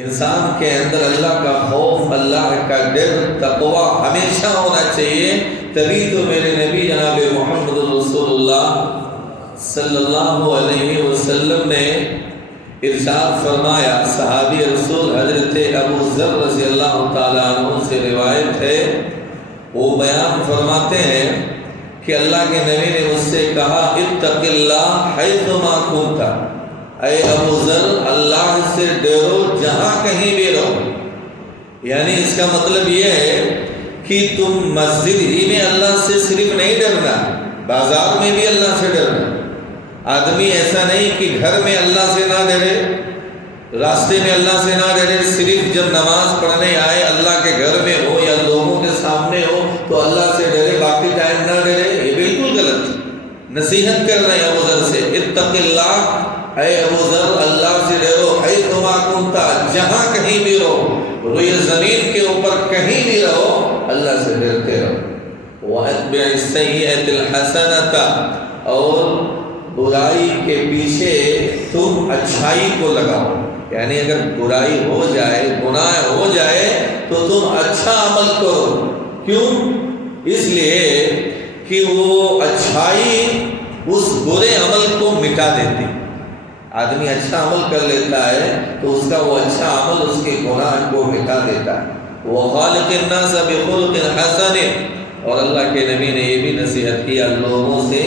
انسان کے اندر اللہ کا خوف، اللہ کا ڈر، تقوی ہمیشہ ہونا چاہیے. تبھی تو میرے نبی جناب محمد رسول اللہ صلی اللہ علیہ وسلم نے ارشاد فرمایا. صحابی رسول حضرت ابو ذر رضی اللہ تعالیٰ عنہ سے روایت ہے، وہ بیان فرماتے ہیں کہ اللہ کے نبی نے مجھ سے کہا اتق اللہ حیثما کنت، اے ابو ذر اللہ سے ڈرو جہاں کہیں بھی رہو. یعنی اس کا مطلب یہ ہے کہ تم مسجد ہی میں اللہ سے صرف نہیں ڈرنا، بازار میں بھی اللہ سے ڈرنا. آدمی ایسا نہیں کہ گھر میں اللہ سے نہ ڈرے، راستے میں اللہ سے نہ ڈرے، صرف جب نماز پڑھنے آئے اللہ کے گھر میں ہو یا لوگوں کے سامنے ہو تو اللہ سے ڈرے، باقی ٹائم نہ ڈرے. یہ بالکل غلط. نصیحت کر رہے ہیں ابو ذر سے، اتق اللہ، اے ابو ذر اللہ سے ڈرو، حیثما کنت، جہاں کہیں بھی رہو، روئے زمین کے اوپر کہیں بھی رہو اللہ سے ڈرتے رہو. وَأَتْبِعِ السَّيِّئَةَ الْحَسَنَةَ، اور برائی کے پیچھے تم اچھائی کو لگاؤ. یعنی اگر برائی ہو جائے، گناہ ہو جائے تو تم اچھا عمل کرو. کیوں؟ اس لیے کہ وہ اچھائی اس برے عمل کو مٹا دیتی. آدمی اچھا عمل کر لیتا ہے تو اس کا وہ اچھا عمل اس کے گناہ کو مٹا دیتا ہے. وَخَالِقِ النَّاسَ بِخُلُقٍ حَسَنٍ، اور اللہ کے نبی نے یہ بھی نصیحت کیا لوگوں سے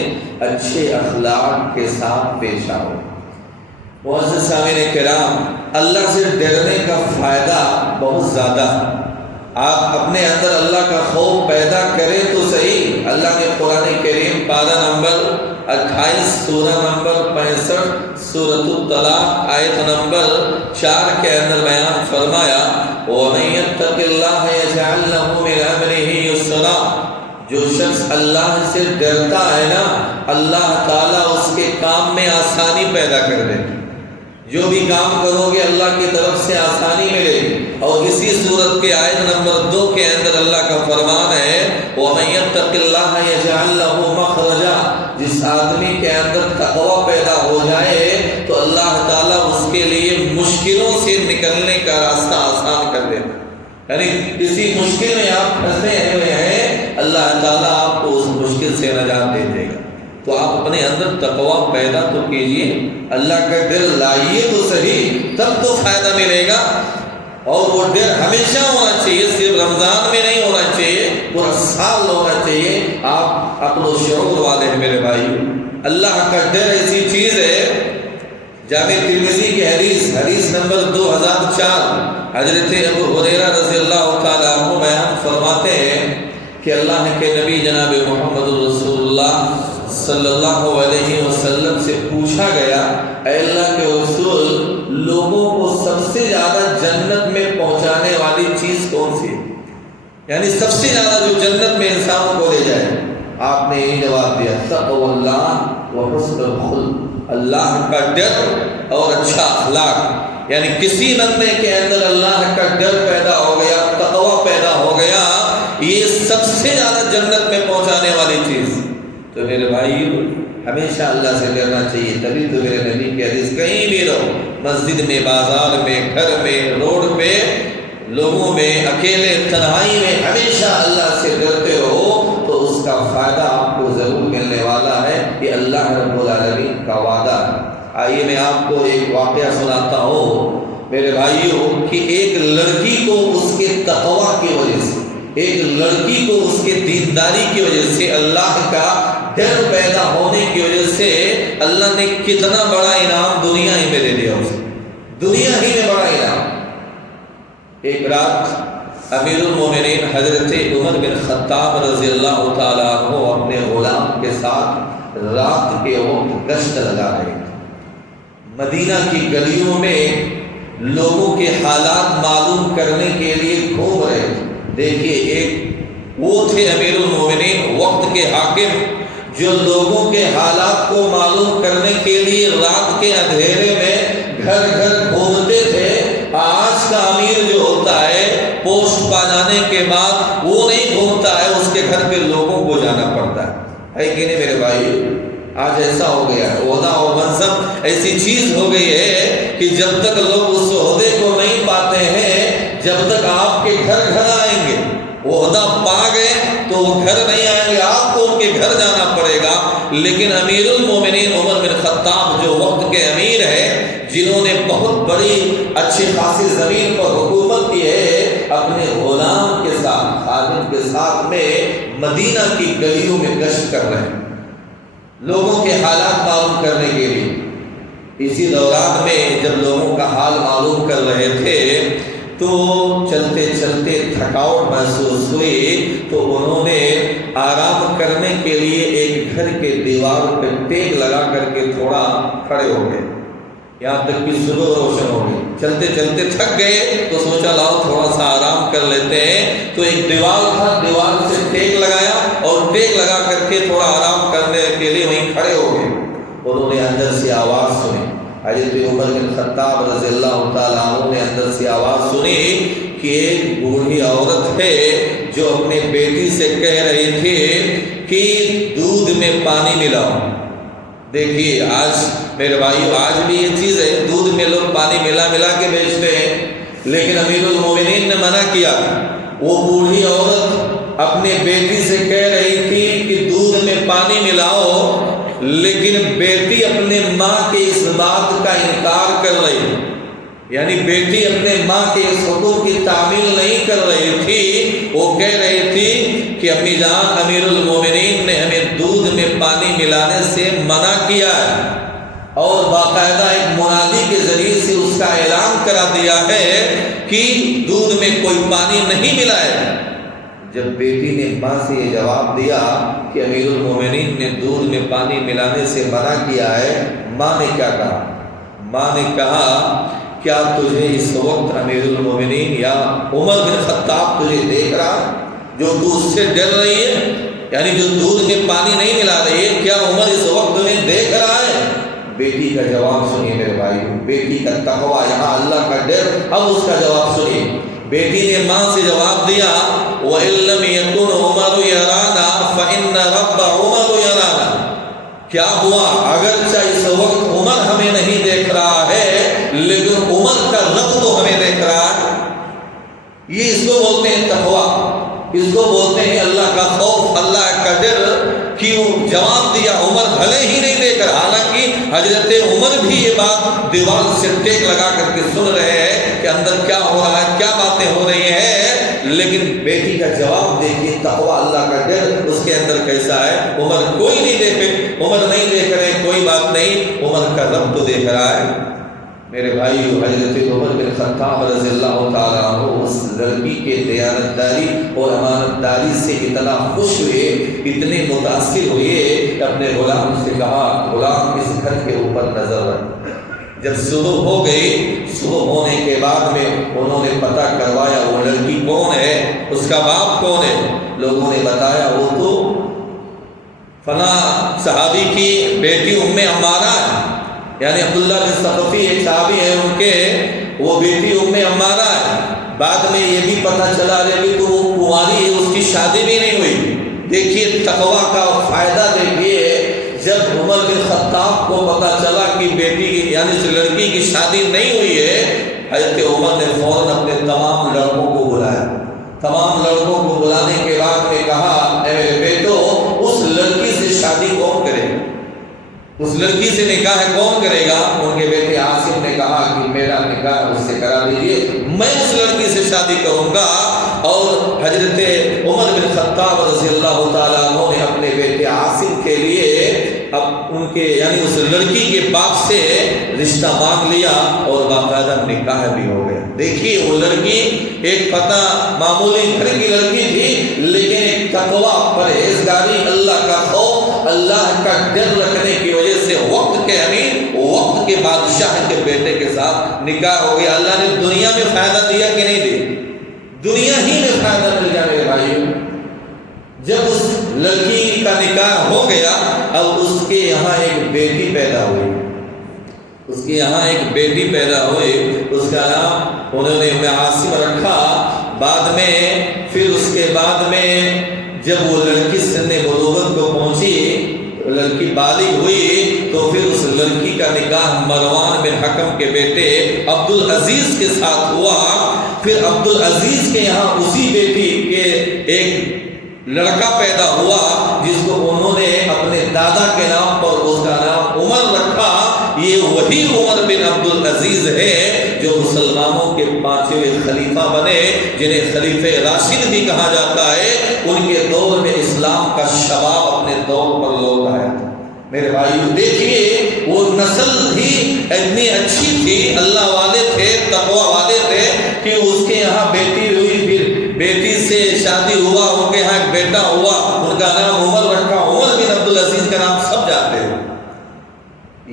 اچھے اخلاق کے ساتھ پیش آؤ. معزز سامعین کرام، اللہ سے ڈرنے کا فائدہ بہت زیادہ ہے. آپ اپنے اندر اللہ کا خوف پیدا کریں تو صحیح. اللہ نے قرآن کریم پارہ نمبر 28 سورہ نمبر 65 سورۃ الطلاق آیت نمبر 4 کے اندر بیان فرمایا وَمَن يَتَّقِ اللَّهَ يَجْعَل لَّهُ مِنْ أَمْرِهِ يُسْرًا، جو شخص اللہ سے ڈرتا ہے نا، اللہ تعالیٰ اس کے کام میں آسانی پیدا کر دیتا. جو بھی کام کرو گے اللہ کی طرف سے آسانی ملے گی. اور اسی صورت کے آیت نمبر 2 کے اندر اللہ کا فرمان ہے وَمَن يَتَّقِ اللَّهَ يَجْعَل لَّهُ مَخْرَجًا، جس آدمی کے اندر تقوی پیدا ہو جائے تو اللہ تعالیٰ اس کے لیے مشکلوں سے نکلنے کا راستہ آسان کر دیتا. یعنی کسی مشکل میں آپ پھنسے ہوئے ہیں، اللہ تعالیٰ آپ کو اس مشکل سے نجات دے دے گا. تو آپ اپنے اندر تقوی پیدا تو کیجئے، اللہ کا ڈر لائیے تو صحیح، تب تو فائدہ ملے گا. اور وہ ڈر ہمیشہ ہونا چاہیے، صرف رمضان میں نہیں ہونا چاہیے، پورا سال ہونا چاہیے. آپ عقل و شعور والے ہیں میرے بھائی. اللہ کا ڈر ایسی چیز ہے، جامع ترمذی کی حدیث نمبر 2004 حضرت ابو ہریرہ رضی اللہ تعالیٰ عنہ بیان فرماتے ہیں کہ اللہ کے نبی جناب محمد رسول اللہ صلی اللہ علیہ وسلم سے پوچھا گیا اے اللہ کے رسول، لوگوں کو سب سے زیادہ جنت میں پہنچانے والی چیز کون سی ہے؟ یعنی سب سے زیادہ جو جنت میں انسانوں کو لے جائے. آپ نے یہ جواب دیا تقوی اللہ و حسن الخلق، اللہ کا ڈر اور اچھا اخلاق. یعنی کسی بندے کے اندر اللہ کا ڈر پیدا ہو گیا، تقوی پیدا ہو گیا، یہ سب سے زیادہ جنت میں پہنچانے والی چیز. تو میرے بھائیو ہمیشہ اللہ سے ڈرنا چاہیے. تبھی تو میرے نبی کی حدیث کہیں بھی رہو، مسجد میں، بازار میں، گھر میں، روڈ پہ، لوگوں میں، اکیلے تنہائی میں، ہمیشہ اللہ سے ڈرتے رہو تو اس کا فائدہ آپ کو ضرور ملنے والا ہے. یہ اللہ رب العالمین کا وعدہ ہے. آئیے میں آپ کو ایک واقعہ سناتا ہوں میرے بھائیو کہ ایک لڑکی کو اس کے تقوی کی وجہ سے، ایک لڑکی کو اس کے دینداری کی وجہ سے، اللہ کا ڈر پیدا ہونے کی وجہ سے اللہ نے کتنا بڑا انعام دنیا ہی میں دے دیا اسے، دنیا ہی میں بڑا انعام. ایک رات امیر المومنین حضرت عمر بن خطاب رضی اللہ تعالیٰ عنہ اپنے غلام کے ساتھ رات کے وقت گشت لگا رہے تھے. مدینہ کی گلیوں میں لوگوں کے حالات معلوم کرنے کے لیے گھوم رہے تھے. دیکھیے ایک وہ تھے امیر المومنین، وقت کے حاکم، جو لوگوں کے حالات کو معلوم کرنے کے لیے رات کے اندھیرے میں گھر گھر گھومتے تھے. آج کا امیر جو ہوتا ہے پوسٹ پا جانے کے بعد وہ نہیں گھومتا ہے، اس کے گھر پہ لوگوں کو جانا پڑتا ہے کہ نہیں میرے بھائی؟ آج ایسا ہو گیا ہے، عہدہ اور منصب ایسی چیز ہو گئی ہے کہ جب تک لوگ اس عہدے کو نہیں پاتے خدا پا گئے تو وہ گھر نہیں آئیں گے، آپ کو ان کے گھر جانا پڑے گا۔ لیکن امیر المومنین عمر بن خطاب جو وقت کے امیر ہیں، جنہوں نے بہت بڑی اچھی خاصی زمین پر حکومت کی ہے، اپنے غلام کے ساتھ، خادم کے ساتھ میں مدینہ کی گلیوں میں گشت کر رہے ہیں لوگوں کے حالات معلوم کرنے کے لیے۔ اسی دوران میں جب لوگوں کا حال معلوم کر رہے تھے تو چلتے چلتے تھکاوٹ محسوس ہوئی، تو انہوں نے آرام کرنے کے لیے ایک گھر کے دیوار پہ ٹیک لگا کر کے تھوڑا کھڑے ہو گئے، یہاں تک کہ صبح روشن ہو گئی۔ چلتے چلتے تھک گئے تو سوچا لاؤ تھوڑا سا آرام کر لیتے ہیں، تو ایک دیوار تھا، دیوار سے ٹیک لگایا اور ٹیک لگا کر کے تھوڑا آرام کرنے کے لیے وہیں کھڑے ہو گئے۔ انہوں نے اندر سے آواز سنی، حضرت عمر بن خطاب رضی اللہ تعالیٰ عنہ نے اندر سے آواز سنی کہ ایک بوڑھی عورت ہے جو اپنے بیٹی سے کہہ رہی تھی کہ دودھ میں پانی ملاؤ۔ دیکھیے آج میرے بھائی، آج بھی یہ چیز ہے، دودھ میں لوگ پانی ملا کے بیچتے ہیں، لیکن امیر المومنین نے منع کیا۔ وہ بوڑھی عورت اپنے بیٹی سے کہہ رہی تھی کہ دودھ میں پانی ملاؤ، لیکن بیٹی اپنے ماں کے اس بات کا انکار کر رہی، یعنی بیٹی اپنے ماں کے اس حکم کی تعمیل نہیں کر رہی تھی۔ وہ کہہ رہی تھی کہ امی جان، امیر المومنین نے ہمیں دودھ میں پانی ملانے سے منع کیا ہے، اور باقاعدہ ایک منادی کے ذریعے سے اس کا اعلان کرا دیا ہے کہ دودھ میں کوئی پانی نہیں ملائے۔ جب بیٹی نے ماں سے یہ جواب دیا کہ امیر المومنین نے دودھ میں پانی ملانے سے منع کیا ہے، ماں نے کیا کہا؟ ماں نے کہا کیا تجھے اس وقت امیر المومنین یا عمر بن خطاب تجھے دیکھ رہا جو تو اس سے ڈر رہی ہے، یعنی جو دودھ میں پانی نہیں ملا رہی ہے، کیا عمر اس وقت تمہیں دیکھ رہا ہے؟ بیٹی کا جواب سنیے میرے بھائی، بیٹی کا تقویٰ، یہاں اللہ کا ڈر، اب اس کا جواب سنیے۔ بیٹی نے ماں سے جواب دیا وَإِن لَّمْ يَكُنْ عُمَرُ يَرَانَا فَإِنَّ رَبَّ عُمَرُ يَرَانَا۔ کیا ہوا اگرچہ اس وقت عمر ہمیں نہیں دیکھ رہا ہے، لیکن عمر کا رب تو ہمیں دیکھ رہا ہے۔ یہ اس کو بولتے ہیں تقویٰ، اس کو بولتے ہیں اللہ کا خوف، اللہ کا ڈر۔ کیوں جواب دیا؟ عمر بھلے ہی نہیں دیکھ رہا، حالانکہ حضرت عمر بھی یہ بات دیوار سے ٹیک لگا کر کے سن رہے ہیں کہ اندر کیا ہو رہا ہے، کیا باتیں ہو رہی ہیں، لیکن بیٹی کا جواب دیکھیے، تقویٰ، اللہ کا ڈر اس کے اندر کیسا ہے۔ عمر کوئی نہیں دیکھے، عمر نہیں دیکھ رہے، کوئی بات نہیں، عمر کا رب تو دیکھ رہا ہے۔ میرے بھائی، حضرت عمر بن خطاب رضی اللہ تعالیٰ عنہ اس لڑکی کے دیانتداری اور امانتداری سے اتنا خوش ہوئے، اتنے متاثر ہوئے کہ اپنے غلام سے کہا غلام اس گھر کے اوپر نظر رکھ۔ جب صبح ہو گئی، صبح ہونے کے بعد میں انہوں نے پتہ کروایا وہ لڑکی کون ہے، اس کا باپ کون ہے۔ لوگوں نے بتایا وہ تو فلاں صحابی کی بیٹی ام عمارہ ہے، یعنی عبداللہ بن ثقفی ایک صحابی ہیں، ان کے وہ بیٹی ام عمارہ ہے۔ بعد میں یہ بھی پتہ چلا رہے کہ وہ کنواری ہے، اس کی شادی بھی نہیں ہوئی۔ دیکھیے تقویٰ کا فائدہ، دیکھیے جب عمر بن خطاب کو پتہ چلا کہ بیٹی کی یعنی اس لڑکی کی شادی نہیں ہوئی ہے، حضرت عمر نے فوراً اپنے تمام لڑکوں کو بلایا۔ تمام لڑکوں کو بلانے کے بعد میں کہا اے میرے بیٹو، اس لڑکی سے شادی کون کرے گا، اس لڑکی سے نکاح کون کرے گا؟ ان کے بیٹے عاصم نے کہا کہ میرا نکاح اس سے کرا دیجیے، میں اس لڑکی سے شادی کروں گا۔ اور حضرت عمر بن خطاب رضی اللہ تعالیٰ عنہ نے اپنے بیٹے عاصم کے لیے اب ان کے یعنی اس لڑکی کے باپ سے رشتہ مانگ لیا اور باقاعدہ نکاح بھی ہو گیا۔ دیکھیے وہ لڑکی ایک پتہ معمولی گھر کی لڑکی تھی، لیکن ایک تقویٰ، پرہیزگاری، اللہ کا خوف، اللہ کا ڈر رکھنے کی وجہ سے وقت کے امیر، وقت کے بادشاہ کے بیٹے کے ساتھ نکاح ہو گیا۔ اللہ نے دنیا میں فائدہ دیا کہ نہیں دیا؟ دنیا ہی میں فائدہ مل گیا میرے بھائیوں۔ جب اس لڑکی کا نکاح ہو گیا، اب اس کے یہاں ایک بیٹی پیدا ہوئی، اس کے یہاں ایک بیٹی پیدا ہوئی، اس کا نام انہوں نے عاصم رکھا۔ بعد میں پھر اس کے بعد میں جب وہ لڑکی سن بلوغت کو پہنچی، لڑکی بالغ ہوئی، تو پھر اس لڑکی کا نکاح مروان بن حکم کے بیٹے عبد العزیز کے ساتھ ہوا۔ پھر عبد العزیز کے یہاں اسی بیٹی کے ایک لڑکا پیدا ہوا جس کو انہوں نے اپنے دادا کے نام پر اس کا نام عمر رکھا۔ یہ وہی عمر بن عبد العزیز ہے جو مسلمانوں کے 5ویں خلیفہ بنے، جنہیں خلیفہ راشد بھی کہا جاتا ہے۔ ان کے دور میں اسلام کا شباب اپنے دور پر لوٹ آیا تھا۔ میرے بھائیو دیکھیے وہ نسل ہی اتنی اچھی تھی، اللہ والے تھے، تقوی والے تھے کہ اس کے یہاں بیٹی ہوئی، پھر بیٹی سے شادی ہوا، ان کے یہاں ایک بیٹا ہوا، ان کا نام عمر رکھا۔ عمر بن عبد العزیز کا نام سب جانتے ہیں۔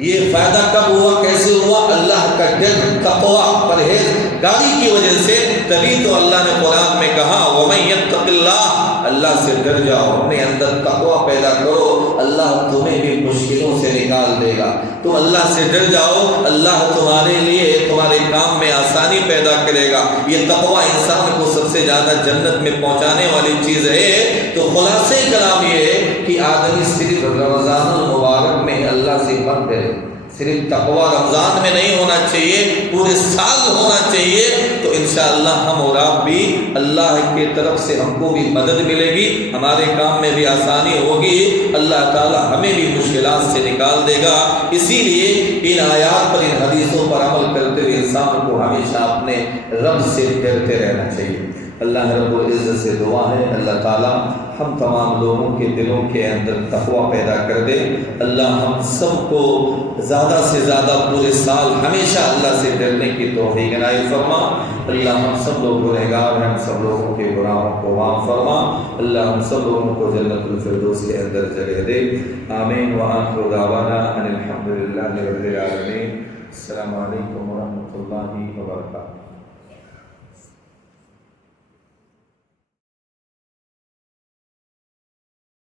یہ فائدہ کب ہوا، کیسے ہوا؟ اللہ کا ڈر، تقوی، پرہیزگاری کی وجہ سے۔ تبھی تو اللہ نے قرآن میں کہا وَمَن يَتَّقِ اللَّهَ، اللہ سے ڈر جاؤ، اپنے اندر تقوی پیدا کرو، اللہ تمہیں بھی مشکلوں سے نکال دے گا۔ تم اللہ سے ڈر جاؤ، اللہ تمہارے لیے تمہارے کام میں آسانی پیدا کرے گا۔ یہ تقوی انسان کو سب سے زیادہ جنت میں پہنچانے والی چیز ہے۔ تو خلاصہ کلام یہ ہے کہ آدمی صرف رمضان المبارک میں اللہ سے بند کرے، صرف تقوی رمضان میں نہیں ہونا چاہیے، پورے سال ہونا چاہیے۔ تو انشاءاللہ ہم اور آپ بھی اللہ کی طرف سے ہم کو بھی مدد ملے گی، ہمارے کام میں بھی آسانی ہوگی، اللہ تعالی ہمیں بھی مشکلات سے نکال دے گا۔ اسی لیے ان آیات پر، ان حدیثوں پر عمل کرتے ہوئے انسان کو ہمیشہ اپنے رب سے ڈرتے رہنا چاہیے۔ اللہ رب العزت سے دعا ہے اللہ تعالیٰ ہم تمام لوگوں کے دلوں کے اندر تقوی پیدا کر دے۔ اللہ ہم سب کو زیادہ سے زیادہ پورے سال ہمیشہ اللہ سے ڈرنے کی توفیق عنایت فرما۔ اللہ ہم سب لوگ گنہگار ہیں، ہم سب لوگوں کے گناہوں کو معاف فرما۔ اللہ ہم سب لوگوں کو جنت الفردوس کے اندر جگہ دے۔ آمین وآخر دعوانا ان الحمد للہ رب العالمین۔ السلام علیکم ورحمۃ اللہ وبرکاتہ۔